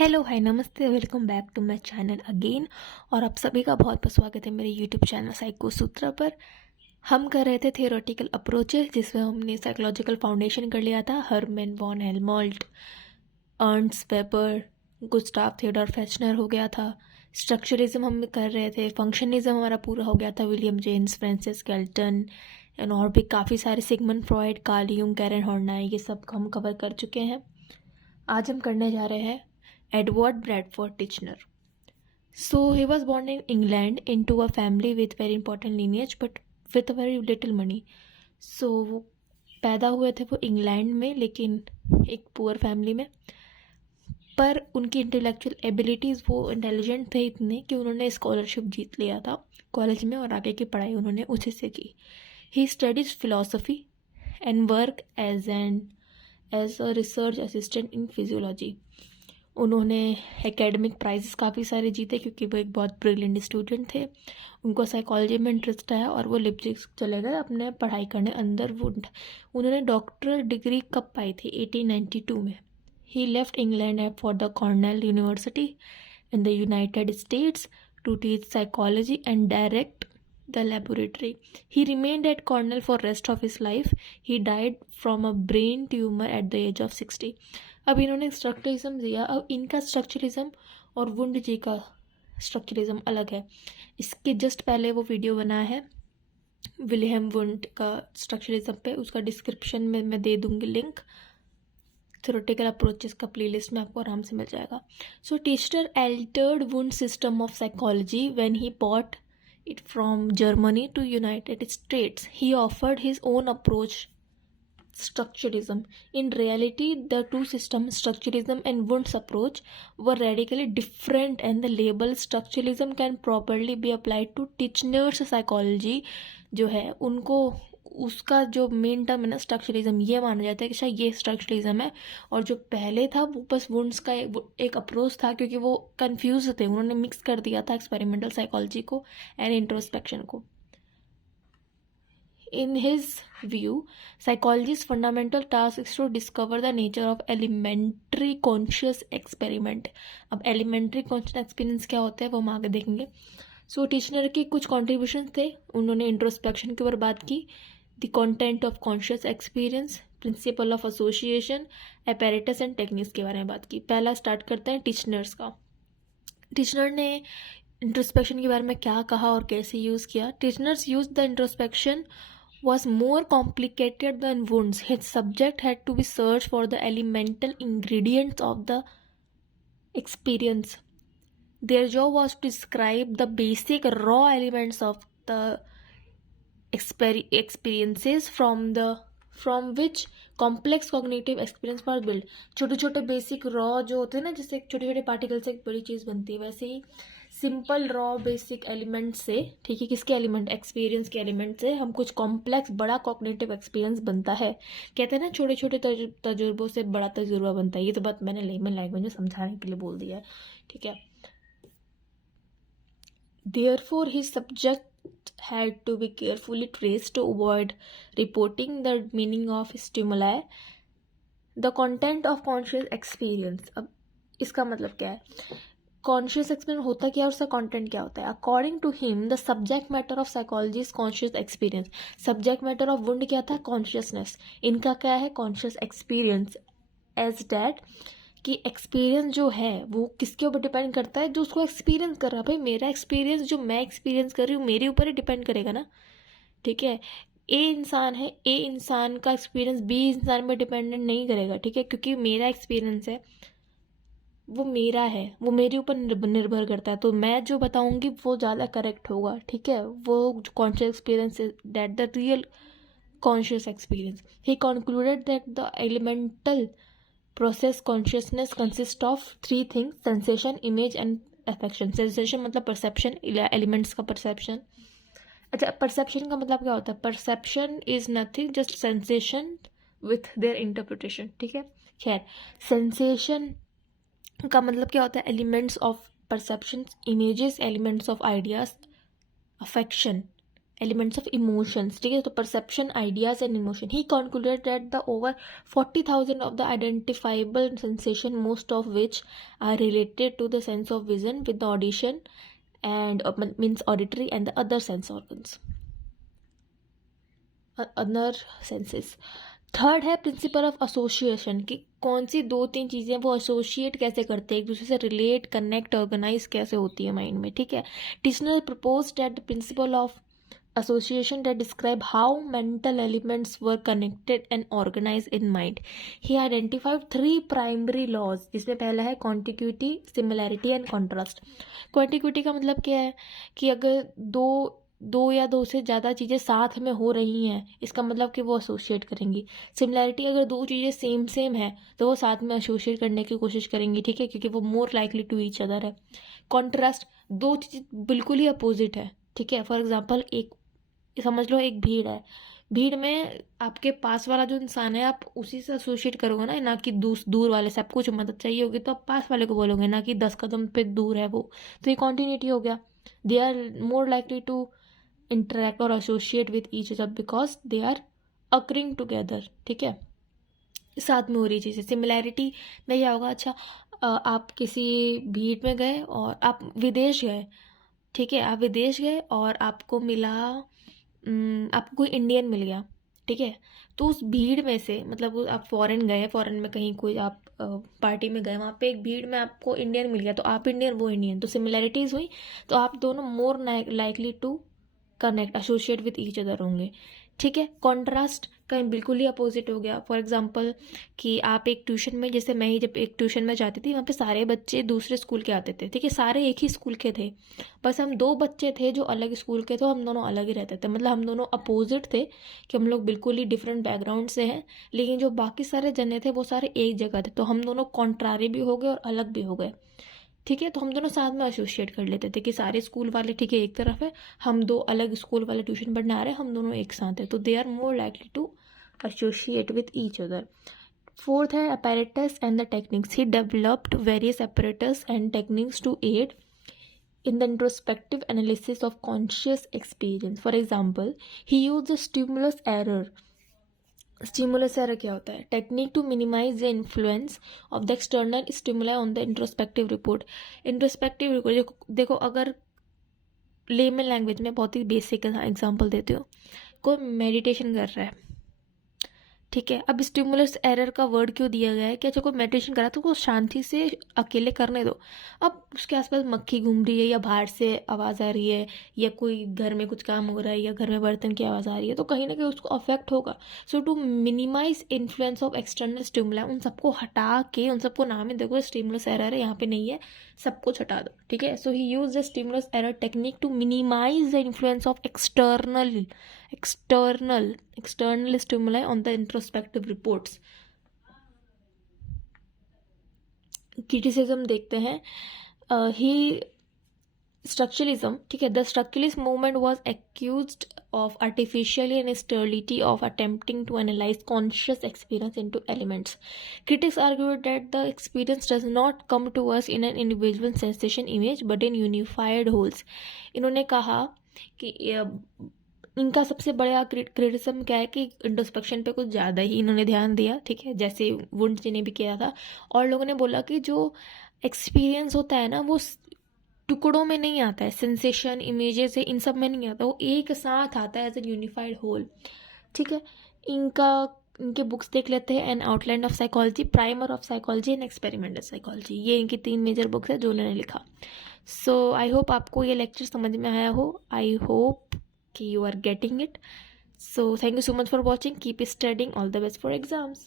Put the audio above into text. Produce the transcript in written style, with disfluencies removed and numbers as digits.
Hello hi नमस्ते welcome back to my channel again. और आप सभी का बहुत बहुत स्वागत है मेरे यूट्यूब चैनल साइको सूत्रा पर। हम कर रहे थे थियोरेटिकल अप्रोचेस जिसमें हमने साइकोलॉजिकल फाउंडेशन कर लिया था। Hermann von Helmholtz, Ernst Weber, Gustav Theodor Fechner हो गया था। स्ट्रक्चरिज्म हम कर रहे थे। फंक्शनिज्म हमारा पूरा हो गया था। William James, Francis Galton and और भी काफ़ी सारे, Sigmund Freud, Carl Jung, Karen Horney, ये सब हम कवर कर चुके हैं। आज हम करने जा रहे हैं Edward Bradford Titchener. So he was born in England into a family with very important lineage but with a very little money. So वो पैदा हुए थे वो इंग्लैंड में, लेकिन एक पुअर फैमिली में। पर उनकी इंटेलेक्चुअल एबिलिटीज़, वो इंटेलिजेंट थे इतने कि उन्होंने स्कॉलरशिप जीत लिया था कॉलेज में और आगे की पढ़ाई उन्होंने उसी से की। He studies philosophy and work as a research assistant in physiology. उन्होंने एकेडमिक प्राइजेस काफ़ी सारे जीते क्योंकि वो एक बहुत ब्रिलियंट स्टूडेंट थे। उनको साइकोलॉजी में इंटरेस्ट आया और वो लिप्जिग चले गए अपने पढ़ाई करने अंडरवुड। उन्होंने डॉक्टरल डिग्री कब पाई थी? 1892 में। He left England for the Cornell University in the United States to teach psychology and direct the laboratory. He remained at Cornell for rest of his life. He died from a brain tumor at the age of 60. अब इन्होंने structuralism दिया। अब इनका structuralism और wound जी का structuralism अलग है। इसके जस्ट पहले वो वीडियो बना है विलियम वुंड का स्ट्रक्चरलिज्म पे, उसका डिस्क्रिप्शन में मैं दे दूंगी लिंक। थ्योरेटिकल अप्रोचेस का प्लेलिस्ट में आपको आराम से मिल जाएगा। So Titchener altered Wundt system of psychology when he bought it from Germany to United States. He offered his own approach, structuralism. In reality, the two systems, structuralism and Wundt's approach, were radically different, and the label structuralism can properly be applied to Titchener's psychology. जो है उनको उसका जो main term है ना structuralism, ये माना जाता है कि शायद ये स्ट्रक्चरलिज्म है। और जो पहले था वो बस वुंड्स का एक अप्रोच था, क्योंकि वो कंफ्यूज थे, उन्होंने मिक्स कर दिया था एक्सपेरिमेंटल साइकोलॉजी को एंड इंट्रोस्पेक्शन को। In his view, psychology's fundamental task is to discover the nature of elementary conscious experiment. अब elementary conscious experience क्या होता है वो हम आगे देखेंगे। सो टीचनर के कुछ कॉन्ट्रीब्यूशन थे। उन्होंने इंट्रोस्पेक्शन के ऊपर बात की, the content of conscious experience, principle of association, apparatus and techniques के बारे में बात की। पहला स्टार्ट करते हैं टीचनर्स का। टीचनर ने इंट्रोस्पेक्शन के बारे में क्या कहा और कैसे यूज़ किया। Titchener's use the introspection was more complicated than Wundt's. His subject had to be searched for the elemental ingredients of the experience. Their job was to describe the basic raw elements of the experiences from which complex cognitive experience was built. छोटे छोटे basic raw जो होते हैं ना, जैसे छोटे छोटे particle से एक बड़ी चीज़ बनती है, वैसे ही सिंपल रॉ बेसिक एलिमेंट से, ठीक है, किसके एलिमेंट? एक्सपीरियंस के एलिमेंट से हम कुछ कॉम्प्लेक्स बड़ा कॉग्निटिव एक्सपीरियंस बनता है। कहते हैं ना छोटे छोटे तजुर्बों से बड़ा तजुर्बा बनता है। ये तो बात मैंने लेमन लैंग्वेज में समझाने के लिए बोल दिया है, ठीक है। Therefore, his subject had to be carefully traced to avoid reporting the meaning of stimuli, the content of conscious experience. अब इसका मतलब क्या है? कॉन्शियस एक्सपीरियंस होता क्या है और उसका कंटेंट क्या होता है? According to him the subject matter of psychology is conscious experience. Subject matter of Wundt क्या था? कॉन्शियसनेस। इनका क्या है? Conscious experience. एज डैट कि एक्सपीरियंस जो है वो किसके ऊपर डिपेंड करता है? जो उसको एक्सपीरियंस कर रहा है। भाई मेरा एक्सपीरियंस जो मैं एक्सपीरियंस कर रही हूँ मेरे ऊपर ही डिपेंड करेगा ना, ठीक है। ए इंसान है, ए इंसान का एक्सपीरियंस बी इंसान पर डिपेंडेंट नहीं करेगा, ठीक है, क्योंकि मेरा एक्सपीरियंस है वो मेरा है, वो मेरे ऊपर निर्भर करता है। तो मैं जो बताऊंगी वो ज़्यादा करेक्ट होगा, ठीक है। वो conscious experience that the real conscious experience. He concluded that the elemental process consciousness consist of three things: sensation, image and affection. Sensation मतलब परसेप्शन, एलिमेंट्स का परसेप्शन। अच्छा, परसेप्शन का मतलब क्या होता है? Perception is nothing just sensation with their interpretation, ठीक है। खैर, सेंसेशन का मतलब क्या होता है? Elements of perception, images, elements of ideas, affection, elements of emotions. ठीक है, तो perception, ideas and emotion. He concluded that the over 40,000 of the identifiable sensation, most of which are related to the sense of vision with the audition and means auditory and the other sense organs, other senses. Third है principle of association, कि कौन सी दो तीन चीज़ें वो associate कैसे करते हैं, एक दूसरे से रिलेट, कनेक्ट, ऑर्गेनाइज कैसे होती है माइंड में. ठीक है, Titchener propose that the principle of association that describe how mental elements were connected and organized in mind. He identified 3 primary laws, जिसमें पहला है contiguity, similarity and contrast. contiguity का मतलब क्या है कि अगर दो या दो से ज़्यादा चीज़ें साथ में हो रही हैं, इसका मतलब कि वो एसोसिएट करेंगी. सिमिलैरिटी, अगर दो चीज़ें सेम है तो वो साथ में एसोसिएट करने की कोशिश करेंगी. ठीक है, क्योंकि वो more likely to each other है. कॉन्ट्रास्ट, दो चीज़ बिल्कुल ही अपोजिट है. ठीक है, फॉर एग्जाम्पल एक समझ लो, एक भीड़ है. भीड़ में आपके पास वाला जो इंसान है आप उसी से एसोसिएट करोगे ना कि दूर वाले से. आपको जो मदद चाहिए होगी तो आप पास वाले को बोलोगे, ना कि 10 कदम पे दूर है वो. तो ये कॉन्टिन्यूटी हो गया. They are more likely to interact or associate with each other because they are occurring together. ठीक है, साथ में हो रही चीज़ें. सिमिलैरिटी में क्या होगा, अच्छा आप किसी भीड़ में गए और आप विदेश गए. ठीक है, आप विदेश गए और आपको मिला, आपको कोई इंडियन मिल गया. ठीक है, तो उस भीड़ में से, मतलब आप फॉरेन गए, फॉरेन में कहीं कोई आप पार्टी में गए, वहाँ पे एक भीड़ में आपको इंडियन मिल गया, तो आप इंडियन, वो इंडियन, तो सिमिलैरिटीज़ हुई. तो आप दोनों more likely to connect, associate with each other होंगे. ठीक है, कॉन्ट्रास्ट कहीं बिल्कुल ही अपोजिट हो गया. फॉर एग्जांपल कि आप एक ट्यूशन में, जैसे मैं ही जब एक ट्यूशन में जाती थी, वहाँ पे सारे बच्चे दूसरे स्कूल के आते थे. ठीक है, सारे एक ही स्कूल के थे, बस हम 2 बच्चे थे जो अलग स्कूल के थे, हम दोनों अलग ही रहते थे. मतलब हम दोनों अपोजिट थे कि हम लोग बिल्कुल ही डिफरेंट बैकग्राउंड से हैं, लेकिन जो बाकी सारे जने थे वो सारे एक जगह थे. तो हम दोनों कॉन्ट्रारी भी हो गए और अलग भी हो गए. ठीक है, तो हम दोनों साथ में एसोसिएट कर लेते थे कि सारे स्कूल वाले, ठीक है, एक तरफ है, हम 2 अलग स्कूल वाले ट्यूशन पढ़ने आ रहे हैं, हम दोनों एक साथ हैं. तो they are more likely to associate with each other. Fourth है apparatus and the techniques. He developed various apparatus and techniques to aid in the introspective analysis of conscious experience. For example, he used the stimulus error. Stimulus error क्या होता है? Technique to minimise the influence of the external stimuli on the introspective report. Introspective report देखो, अगर layman language में बहुत ही basic example देते हो, कोई मेडिटेशन कर रहा है. ठीक है, अब स्टिमुलस एरर का वर्ड क्यों दिया गया है कि अच्छा कोई मेडिटेशन करा तो वो शांति से अकेले करने दो. अब उसके आसपास मक्खी घूम रही है, या बाहर से आवाज़ आ रही है, या कोई घर में कुछ काम हो रहा है, या घर में बर्तन की आवाज़ आ रही है, तो कहीं ना कहीं उसको अफेक्ट होगा. So to minimise influence of external stimuli, उन सबको हटा के, उन सबको नाम ही देखो स्टिमुलस एरर है, यहाँ पे नहीं है, सब कुछ हटा दो. ठीक है, so he use the stimulus error technique to minimise the influence of external stimuli on the introspective reports. criticism देखते हैं. he structuralism, ठीक है, the structuralist movement was accused of artificially and sterility of attempting to analyze conscious experience into elements. Critics argued that the experience does not come to us in an individual sensation image but in unified wholes. इन्होंने कहा कि इनका सबसे बड़ा criticism क्या है कि introspection पे कुछ ज़्यादा ही इन्होंने ध्यान दिया. ठीक है, जैसे वुंड जी ने भी किया था, और लोगों ने बोला कि जो एक्सपीरियंस होता है ना, वो टुकड़ों में नहीं आता है, सेंसेशन, इमेजेस है, इन सब में नहीं आता, वो एक साथ आता है एज ए यूनिफाइड होल. ठीक है, इनके बुक्स देख लेते हैं. N outline of psychology, primer of psychology and experimental psychology, ये इनकी 3 मेजर बुक्स है जो उन्होंने लिखा. सो आई होप आपको ये लेक्चर समझ में आया हो. आई होप कि you are getting it. So thank you so much for watching. Keep studying. All the best for exams.